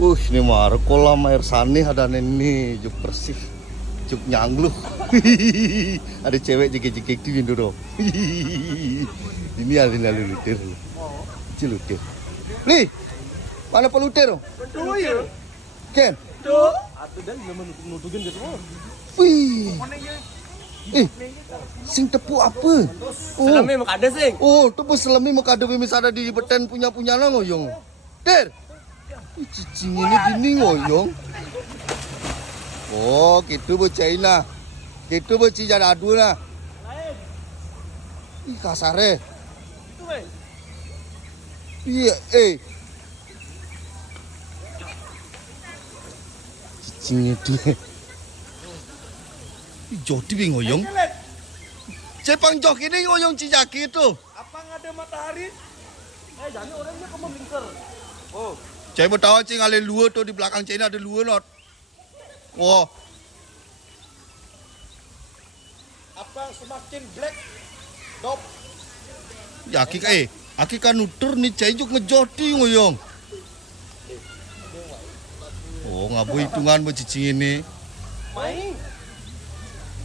Ini mah kolam air sani ada nih juk bersih, juk nyangluh. Ada cewek jegek-jegek di window. Ini ada lalu lutir, cilutir. Li, mana pelutir? Tuh ya. Ken? Tuh. Atuh dan dia nutugin gitu. Wih. Sing tepu apa? Selami mak ada sing. Oh, tepu selami mak ada mimis ada di beten punya lah ngoyong. Der. Cicing ini gini ngoyong. Oh, gitu bocain lah. Gitu boci jadi adu lah. Ih, kasare. Iya, cicing itu. Jodi bing ngoyong. Cepang jok ini ngoyong cijaki itu. Apa nggak ada matahari? Jangan orangnya kamu lingkar. Oh. Cai mau tahu cing ale luar tuh di belakang China ada luar not. Wah. Apa semakin black? Dop. Ya aki kan nutur nih cai juk ngejodi ngoyong. Oh ngabu hitungan mau cicing ini. Main.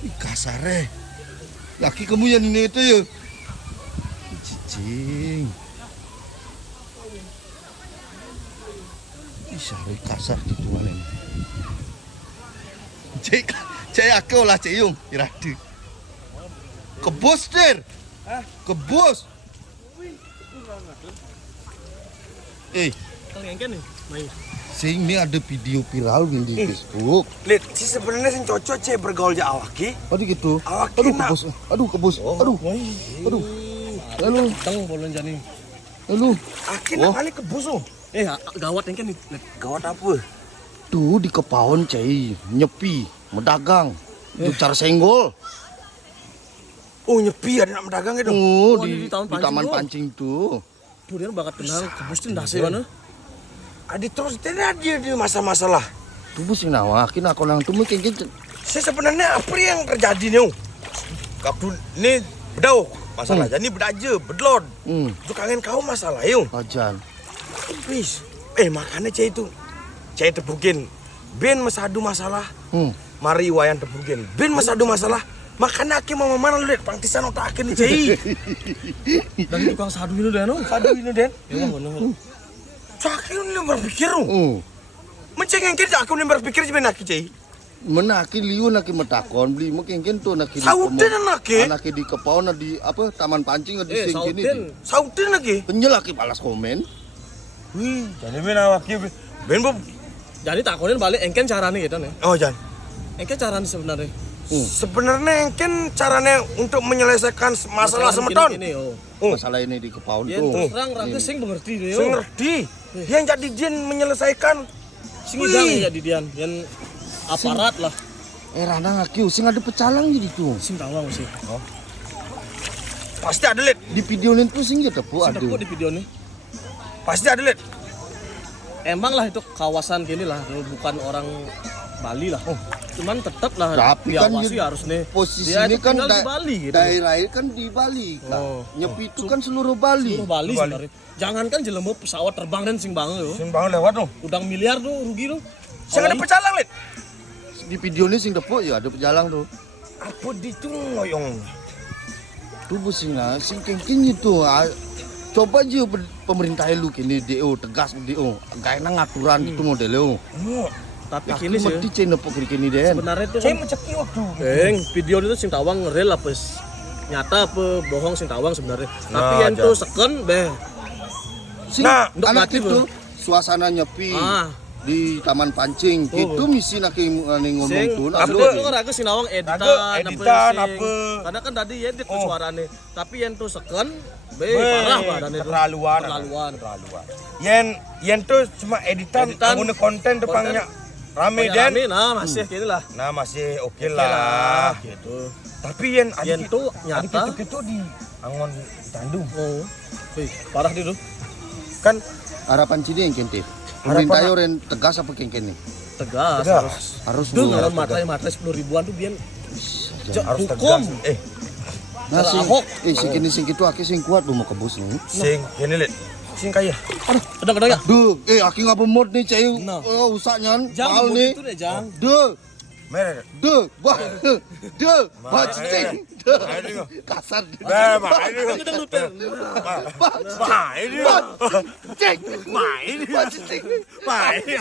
Ih kasare. Yaki kamu yang ini itu ya. Cicing. Isari kasar gitu mana ini. Cek aku lah ceyung iradi. Kebos der. Kebos. Kalian kan nih, main. Sing ini ada video viral di Facebook. Lihat, si sebenarnya sing cocok cek bergaul ja awaki. Aduh gitu. Awaki Aduh nak. kebos. Aduh kebos. Aduh. Aduh. Lalu. Tang bolon jani. Lalu. Aki nak kali kebus oh. Gawat yang kan nih. Gawat apa? Tuh di kepauan cai nyepi, medagang. Itu cara senggol. Oh nyepi ada nak mendagang itu. Oh, di di taman taman pancing pancing tuh. Kemudian bakat kenal kebus tuh ndase mana? Adi terus tidak dia di masa-masalah. Tuh sing nawakin aku nang tuh mungkin Saya sebenarnya apa yang terjadi nih? Waktu ini bedau masalah. Jadi bedaje, bedlon. Itu kangen kau masalah yuk. Ajan. Wis. Makanya cai itu. Cai tepukin. Ben masadu masalah. Mari wayan tepukin. Ben masadu masalah. Makanya aki mau mana lu lihat pangtisan otak aki nih cai. Dan tukang sadu ini deh no. Sadu ini den. Ya bener. Caki ini berpikir. Mencengeng kerja aku ini berpikir sebenarnya aki cai. Menaki liu naki metakon beli mungkin tuh naki Sauden anake. Anaki di kepauan di apa taman pancing di sing gini. Sauden lagi. Penyel laki balas komen. Wih, jadi mana waki ben bu. Jadi takonin balik engken caranya gitu nih. Oh jan. Engken caranya sebenarnya. Sebenarnya kan caranya untuk menyelesaikan masalah semeton. Ini, Masalah ini di kepauan ya, tuh. terang rakyat sing mengerti deh. Sing ngerti. Yang jadi dia menyelesaikan. Sing idang jadi dian, yang aparat lah. Rana ngaki sing ada pecalang jadi tuh. Sing tawang sih. Pasti ada lihat. Di video tuh sing gitu Sing ada. tepuk di video nih. Pasti ada lihat. Emang lah itu kawasan gini lah, bukan orang Bali lah. Cuman tetap lah Tapi kan diawasi harus nih. posisi Dia ini itu kan tinggal di Bali gitu. daerah ini kan di Bali. Kak. Nyepi itu kan seluruh Bali. Seluruh Bali sebenarnya. Jangan kan jelema pesawat terbang dan sing banget yo. Sing bangun lewat tuh. Udang miliar tuh rugi tuh. Sing ada pecalang lihat. Di video ini sing tepuk ya ada pecalang tuh. Apa itu ngoyong? Tuh busingnya sing kengking itu. Coba aja pemerintah lu kini DO tegas DO. Gak enak ngaturan itu modelnya. Tapi Ya, kini sih mesti cina pokok kini den. sebenarnya itu Saya kan menceki waktu. video itu sing tawang real apa nyata apa bohong sing tawang sebenarnya. Tapi Nah, yang tuh seken beh. Sing Nah, untuk anak mati, itu suasana nyepi di taman pancing. Itu misi nak ngomong Sing tuh. aku aku sing tawang editan editan, sing. apa. Karena kan tadi ya edit tuh suarane. Tapi yang tuh seken parah badannya itu. Keterlaluan. Yen tuh cuma editan. Guna konten depannya rame den. Nah, masih gini lah. Nah masih oke lah. Gitu. Tapi yen tuh nyata. Itu di Angon Tandung. Oh. Parah dia tuh. Kan Harapan Cidi yang kente. Pemerintah yoren tegas apa kengken nih? Tegas. Harus Tuh dulu. kalau materai 10 ribuan tuh biar harus hukum. tegas. Nah, Ahok. sing gitu aki sing kuat lu mau kebus nih. Sing ini lihat. Sing kaya. Aduh, pedang ya. Duh, aki ngapa mod nih cai? Nah. Usahnya Jangan mahal nih. begitu deh, Jang. Duh, Mere. duh, bajing, kasar. Bah, ini. Gedang luter. Bah, ini. Bajing, Bah, ini. bajing. Bah, ini.